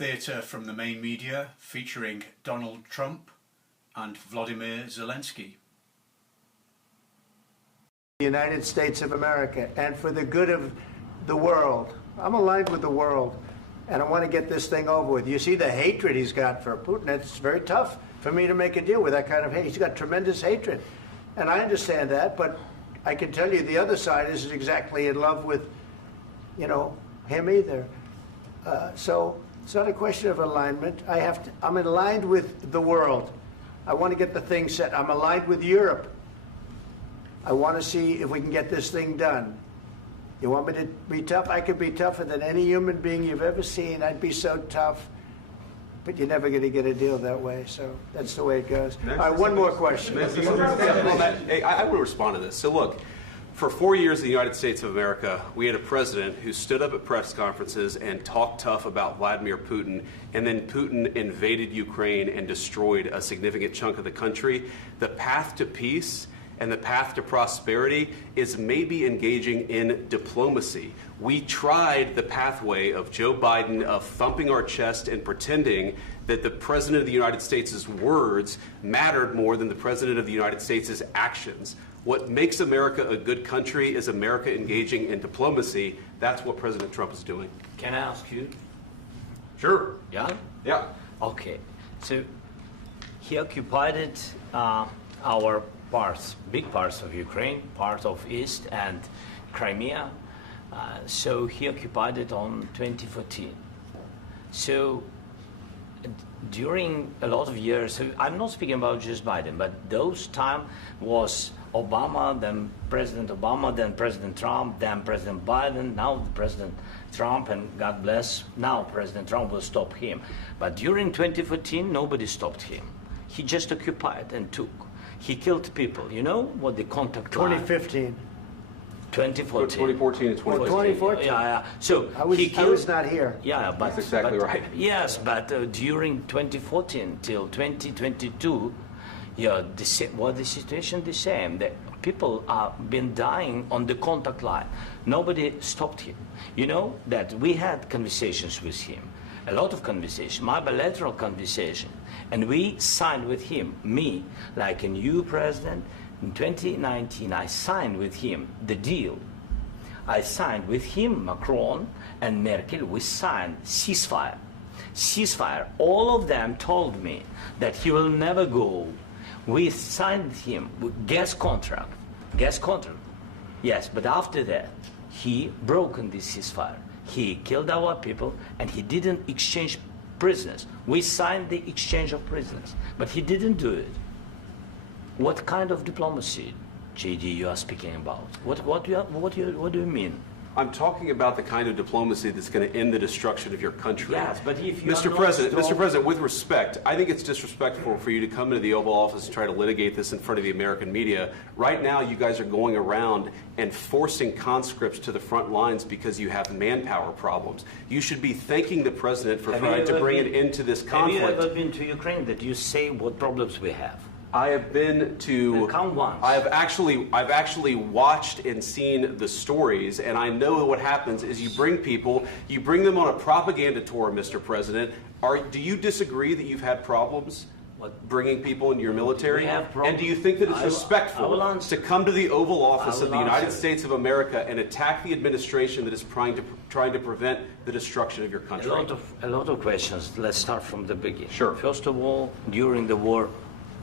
theatre from the main media featuring Donald Trump and Volodymyr Zelensky. The United States of America, and for the good of the world. I'm aligned with the world, and I want to get this thing over with. You see the hatred he's got for Putin. It's very tough for me to make a deal with that kind of hate. He's got tremendous hatred, and I understand that, but I can tell you the other side isn't exactly in love with, him either. So it's not a question of alignment. I'm aligned with the world. I want to get the thing set. I'm aligned with Europe. I want to see if we can get this thing done. You want me to be tough? I could be tougher than any human being you've ever seen. I'd be so tough. But you're never going to get a deal that way. So that's the way it goes. All right, one more question. I will respond to this. So look, for 4 years in the United States of America, we had a president who stood up at press conferences and talked tough about Vladimir Putin, and then Putin invaded Ukraine and destroyed a significant chunk of the country. The path to peace and the path to prosperity is maybe engaging in diplomacy. We tried the pathway of Joe Biden of thumping our chest and pretending that the President of the United States' words mattered more than the President of the United States' actions. What makes America a good country is America engaging in diplomacy. That's what President Trump is doing. Can I ask you? Sure. Yeah? Yeah. Okay. So he occupied our parts, big parts of Ukraine, part of East and Crimea. So he occupied it on 2014. So during a lot of years, so I'm not speaking about just Biden, but those time was Obama, then President Obama, then President Trump, then President Biden, now President Trump, and God bless, now President Trump will stop him. But during 2014, nobody stopped him. He just occupied and took. He killed people. You know what the contact line? 2015. 2014 2014. and 2015. 2014. Yeah. So I was not here. Yeah, but that's exactly right. Yes, but during 2014 till 2022, the situation the same. The people are been dying on the contact line. Nobody stopped him. You know that we had conversations with him, a lot of conversation, my bilateral conversation, and we signed with him, me, like a new president. In 2019, I signed with him the deal. I signed with him, Macron and Merkel, we signed ceasefire. Ceasefire. All of them told me that he will never go. We signed with him with gas contract. Gas contract. Yes, but after that, he broken this ceasefire. He killed our people and he didn't exchange prisoners. We signed the exchange of prisoners, but he didn't do it. What kind of diplomacy, JD, you are speaking about? What do you mean? I'm talking about the kind of diplomacy that's going to end the destruction of your country. Yes, but if you Mr. President, with respect, I think it's disrespectful for you to come into the Oval Office and try to litigate this in front of the American media. Right now, you guys are going around and forcing conscripts to the front lines because you have manpower problems. You should be thanking the President for trying to bring an end to this conflict. Have you ever been to Ukraine that you say what problems we have? I have been to. Count once. I've actually watched and seen the stories, and I know what happens is you bring them on a propaganda tour, Mr. President. Do you disagree that you've had problems bringing people into your military? And do you think that it's respectful to come to the Oval Office of the United States of America and attack the administration that is trying to prevent the destruction of your country? A lot of questions. Let's start from the beginning. Sure. First of all, during the war,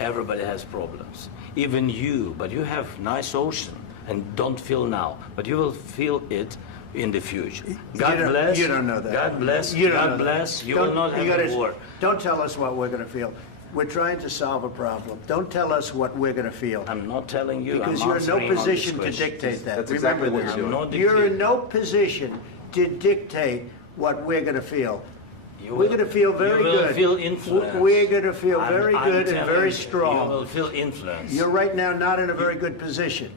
everybody has problems, even you, but you have nice ocean and don't feel now, but you will feel it in the future. God bless. You don't know that. God bless. You God bless. You will not have a war. Don't tell us what we're going to feel. We're trying to solve a problem. Don't tell us what we're going to feel. I'm not telling you. Because you're in no position to dictate that. That's exactly what you're doing. You're in no position to dictate what we're going to feel. We're going to feel very good. You will feel influence. We're going to feel very good and very strong. You will feel influence. You're right now not in a very good position.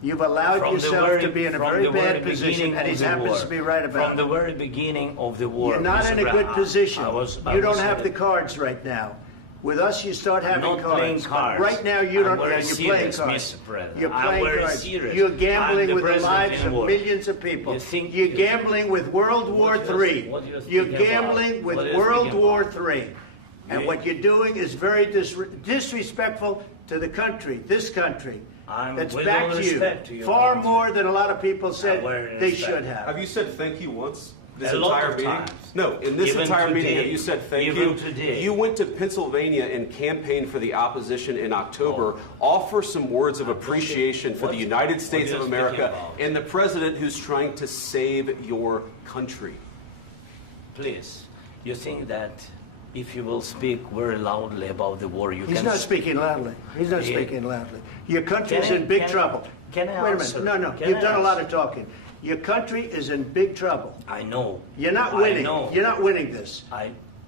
You've allowed yourself to be in a very bad position, and he happens to be right about it. From the very beginning of the war. You're not in a good position. You don't have the cards right now. With us, you start having not cards. playing cards. Right now, you don't. I'm very You're playing serious, cards. Mr. President. You're I'm playing very cards. serious. You're I'm gambling the with the president lives in of war. millions of people. You think You're you- gambling with World War What do you- III. what do you You're think about? gambling with What do you World think War about? III. And You- what you're doing is very disrespectful to the country, this country. I'm That's with back all to respect to you. your Far country. more than a lot of people said very they respect. should have. Have you said thank you once this A lot entire of meeting? times. No, in this Even entire meeting, today. have you said thank Even you? today. You went to Pennsylvania and campaigned for the opposition in October. Offer some words of appreciation for the United States what of are you speaking America about? and the president who's trying to save your country. Please, you think that if you will speak very loudly about the war, you He's can... not speaking loudly. He's not Yeah. speaking loudly. Your country is Can I- in big can- trouble. can I Wait a answer? minute. No, Can you've I done a lot answer? of talking. Your country is in big trouble. I know. You're not I winning. know. You're not winning this.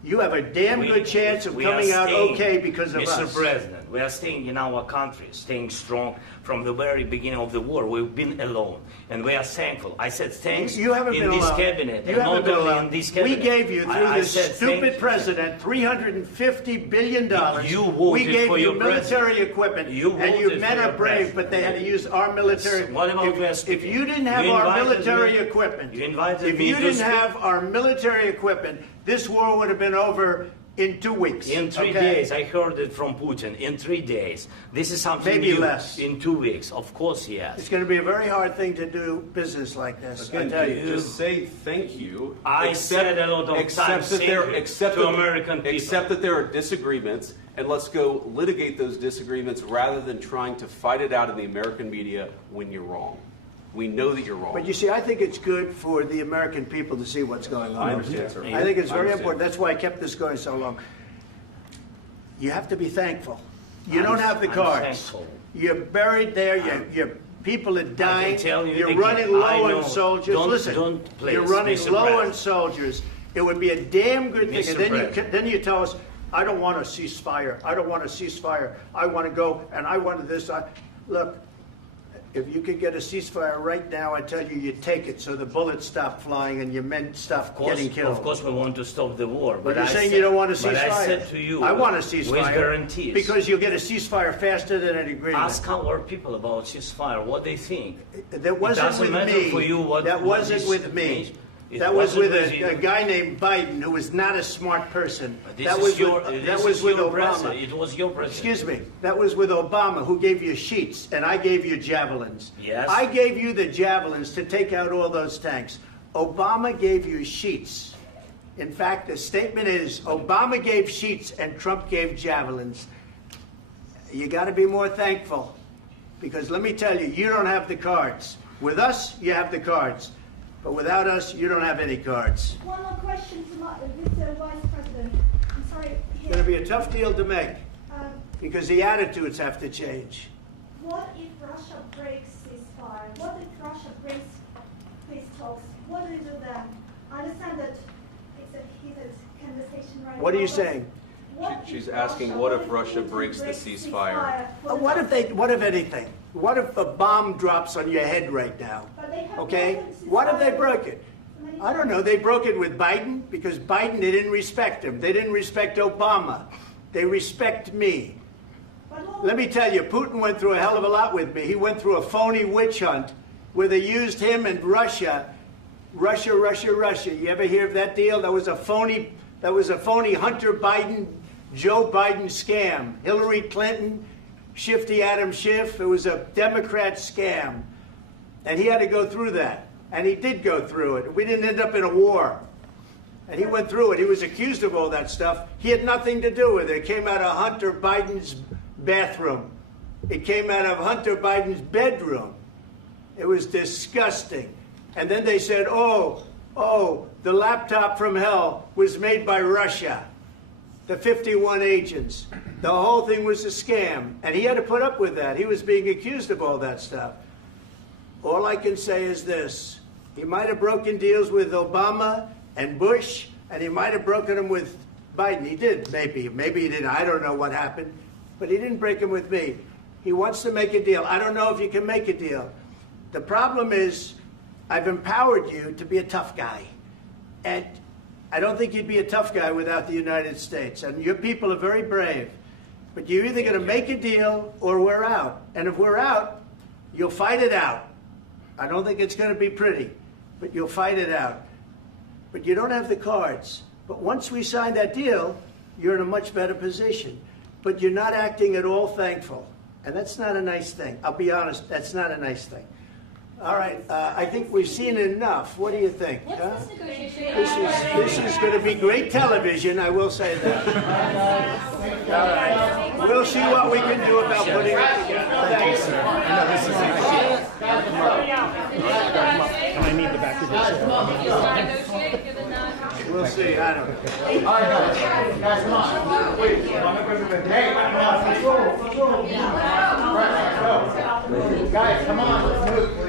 You have a damn good chance of we coming are out staying, okay because of Mr. us. President, we are staying in our country, staying strong from the very beginning of the war. We've been alone, and we are thankful. I said thanks You haven't in been this alone. cabinet, You and haven't not been only alone. in this We cabinet. gave you, through I this said stupid thank you. president, $350 billion. You voted we gave for you your military president. equipment, You and you voted men for are your brave, president. but they had to use our military. What about if you didn't have You our invited military me- equipment, you invited if me you to didn't speak- have our military equipment, this war would have been over in 2 weeks. In 3 okay? days, I heard it from Putin. In 3 days, this is something Maybe new. less. In 2 weeks, of course, yes. It's going to be a very hard thing to do business like this. I Again, tell you. just say thank you. I said a lot of accept times that thank there, you accept to that- American people. Accept that there are disagreements, and let's go litigate those disagreements rather than trying to fight it out in the American media when you're wrong. We know that you're wrong. But you see, I think it's good for the American people to see what's going on. I understand, sir. I think it's I very understand. important. That's why I kept this going so long. You have to be thankful. You don't have the I'm cards. thankful. You're buried there. Your people are dying. tell you You're again, running I low know. on soldiers. Don't- Listen, don't, please, you're running Mr. low on President. soldiers. It would be a damn good thing. Mr. And then President. you tell us, I don't want a ceasefire. I don't want a ceasefire. I want to go and I want this. Look, if you could get a ceasefire right now, I tell you, you'd take it so the bullets stop flying and your men stop getting killed. Of course, we want to stop the war. But you're I saying said- you don't want a ceasefire. But I said to you, I want a with ceasefire. guarantees. Because you'll get a ceasefire faster than an agreement. Ask our people about ceasefire, what they think. That wasn't doesn't with matter me. for you what- that what wasn't is- with me. It That was wasn't with with you. a guy named Biden, who was not a smart person. This That is was your, with, this that was is with your Obama. president. It was your president. Excuse me. That was with Obama, who gave you sheets, and I gave you javelins. Yes. I gave you the javelins to take out all those tanks. Obama gave you sheets. In fact, the statement is Obama gave sheets and Trump gave javelins. You got to be more thankful, because let me tell you, you don't have the cards. With us, you have the cards. But without us, you don't have any cards. One more question to Mr. Vice President. I'm sorry. It's going to be a tough deal to make, Um, because the attitudes have to change. what if Russia breaks ceasefire? What if Russia breaks peace talks? What do you do then? I understand that it's a heated conversation right now. What are you but saying? what She's if asking, what if Putin Russia breaks the breaks ceasefire? for the What time? if anything? What if a bomb drops on your head right now? But they have Okay? broken ceasefire What if they broke it? many I don't know. They broke it with Biden, because Biden, they didn't respect him. They didn't respect Obama. They respect me. But what- Let me tell you, Putin went through a hell of a lot with me. He went through a phony witch hunt where they used him and Russia. Russia. You ever hear of that deal? That was a phony Hunter Biden, Joe Biden scam. Hillary Clinton, Shifty Adam Schiff. It was a Democrat scam. And he had to go through that. And he did go through it. We didn't end up in a war. And he went through it. He was accused of all that stuff. He had nothing to do with it. It came out of Hunter Biden's bathroom. It came out of Hunter Biden's bedroom. It was disgusting. And then they said, oh, the laptop from hell was made by Russia. The 51 agents. The whole thing was a scam. And he had to put up with that. He was being accused of all that stuff. All I can say is this. He might have broken deals with Obama and Bush, and he might have broken them with Biden. He did, maybe. Maybe he didn't. I don't know what happened. But he didn't break them with me. He wants to make a deal. I don't know if you can make a deal. The problem is, I've empowered you to be a tough guy. And I don't think you'd be a tough guy without the United States. And your people are very brave. But you're either going to make a deal or we're out. And if we're out, you'll fight it out. I don't think it's going to be pretty, but you'll fight it out. But you don't have the cards. But once we sign that deal, you're in a much better position. But you're not acting at all thankful. And that's not a nice thing. I'll be honest, that's not a nice thing. All right, I think we've seen enough. What do you think? Huh? This is going to be great television, I will say that. All right. We'll see what we can do about putting it together. Thank you, sir. I know this is Can I need the back of your chair? We'll see. I don't know. All right, guys, come on. Wait. Hey, let's go. Guys, come on. Let's move.